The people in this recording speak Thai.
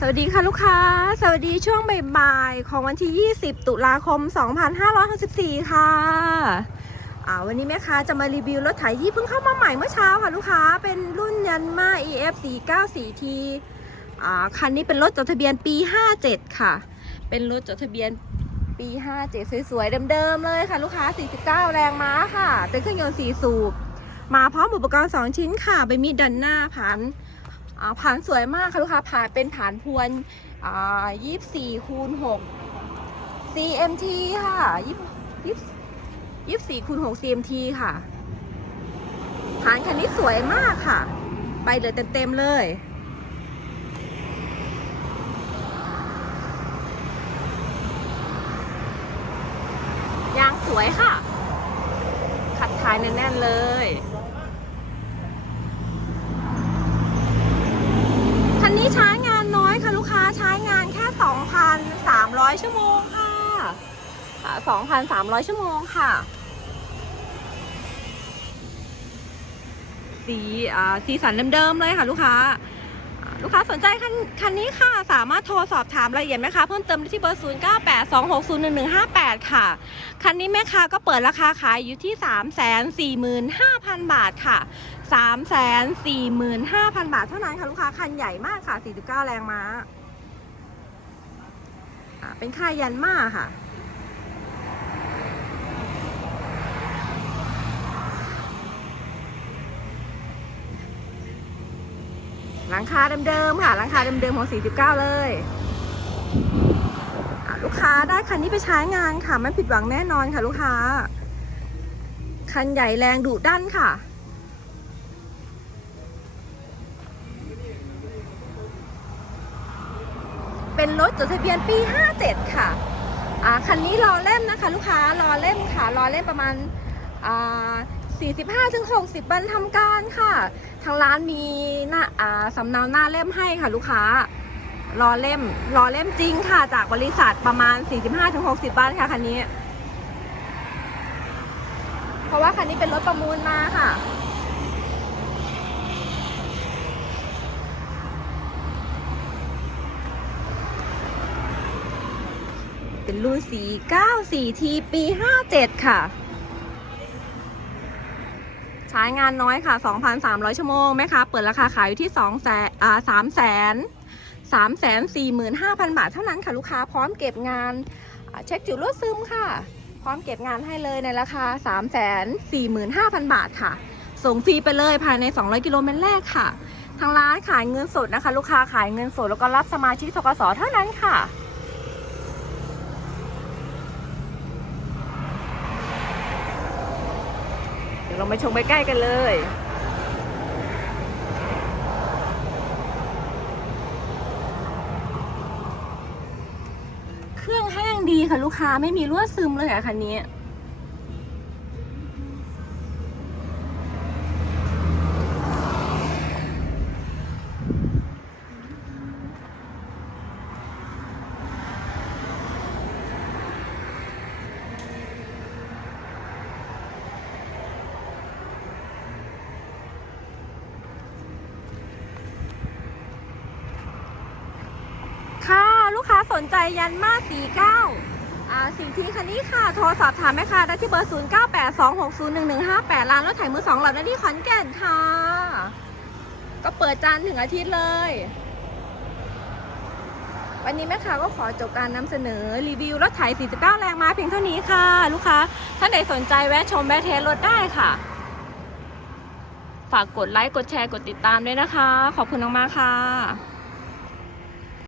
สวัสดีค่ะลูกค้า สวัสดีช่วงบ่ายๆของวันที่ 20 ตุลาคม 2564 ค่ะอ่าวันนี้แม่ค้าจะมารีวิวรถไถที่เพิ่งเข้ามาใหม่เมื่อเช้าค่ะลูกค้าเป็นรุ่นยันมา EF 494T อ่าคันนี้เป็นรถจดทะเบียนปี 57 ค่ะ เป็นรถจดทะเบียนปี 57 สวยๆเดิมๆเลยค่ะลูกค้า 49 แรงม้าค่ะ เป็นเครื่องยนต์4สูบมาพร้อมอุปกรณ์ 2 ชิ้นค่ะใบมีดดันหน้าผัน ผานสวยมากค่ะลูกค้าผานเป็นฐานพวนยี่สี่คูณหก CMT ค่ะยี่ยี่ยี่สี่คูณหก CMT ค่ะฐานคันนี้สวยมากค่ะ ไปเลยเต็มๆเลยยางสวยค่ะ ขัดท้ายแน่นๆเลย คันนี้ใช้งานน้อยค่ะลูกค้าใช้งานแค่ 2,300 ชั่วโมงค่ะค่ะ2,300ชั่วโมงค่ะ สีอ่าสีสันเดิมๆเลยค่ะลูกค้า ลูกค้าสนใจคันคันนี้ค่ะ สามารถโทรสอบถามรายละเอียดไหมคะ เพิ่มเติมได้ที่เบอร์ 0982601158 ค่ะ คันนี้แม่ค้าก็เปิดราคาขายอยู่ที่ 345,000 บาทค่ะ345,000 บาทเท่านั้นค่ะ ลูกค้าคันใหญ่มากค่ะ 49 แรงม้า เป็นค่ายยันมาค่ะ หลังคาเดิมๆค่ะ หลังคาเดิมๆของ 49 เลยลูกค้าได้คันนี้ไปใช้งานค่ะ ไม่ผิดหวังแน่นอนค่ะ ลูกค้า คันใหญ่แรงดุดันค่ะ เป็นรถจดทะเบียนปี 57 ค่ะอ่าคันนี้รอเล่มนะคะ ลูกค้ารอเล่มค่ะรอเล่มประมาณอ่า45ถึง60วันทำการค่ะ ทางร้านมีหน้าอ่าสำเนาหน้าเล่มให้ค่ะ ลูกค้ารอเล่มรอเล่มจริงค่ะ จากบริษัทประมาณ 45ถึง60วันค่ะคันนี้ เพราะว่าคันนี้เป็นรถประมูลมาค่ะ เป็นรุ่น494 T ปี 57 ค่ะ ใช้งานน้อยค่ะ 2,300 ชั่วโมงแม่ค้าเปิดราคาขายอยู่ที่2แสนอ่า3แสน3แสน45,000 บาทเท่านั้นค่ะ ลูกค้าพร้อมเก็บงานเช็คจุดรั่วซึมค่ะ พร้อมเก็บงานให้เลยในราคา 3 4 5 0 0 0 บาทค่ะ ส่งฟรีไปเลยภายใน 200 กิโลเมตรแรกค่ะ ทางร้านขายเงินสดนะคะ ลูกค้าขายเงินสดแล้วก็รับสมาชิกทกสเท่านั้นค่ะ เรามาชมใกล้ๆกันเลย เครื่องแห้งดีค่ะลูกค้าไม่มีรั่วซึมเลยอะคันนี้ ค่ะ ลูกค้าสนใจยันมา49อ่าสิ่งที่คันนี้ค่ะ โทรสอบถามแม่ค้าได้ที่เบอร์ 0982601158ร้านรถไถมือสองหล่านั้นที่ขอนแก่นค่ะ ก็เปิดจันถึงอาทิตย์เลย วันนี้แม่ค้าก็ขอจบการนำเสนอรีวิวรถไถ49 แรงม้าเพียงเท่านี้ค่ะ ลูกค้า ท่านใดสนใจแวะชมแวะเทสรถได้ค่ะ ฝากกดไลค์ กดแชร์ กดติดตามด้วยนะคะ ขอบคุณมากๆค่ะ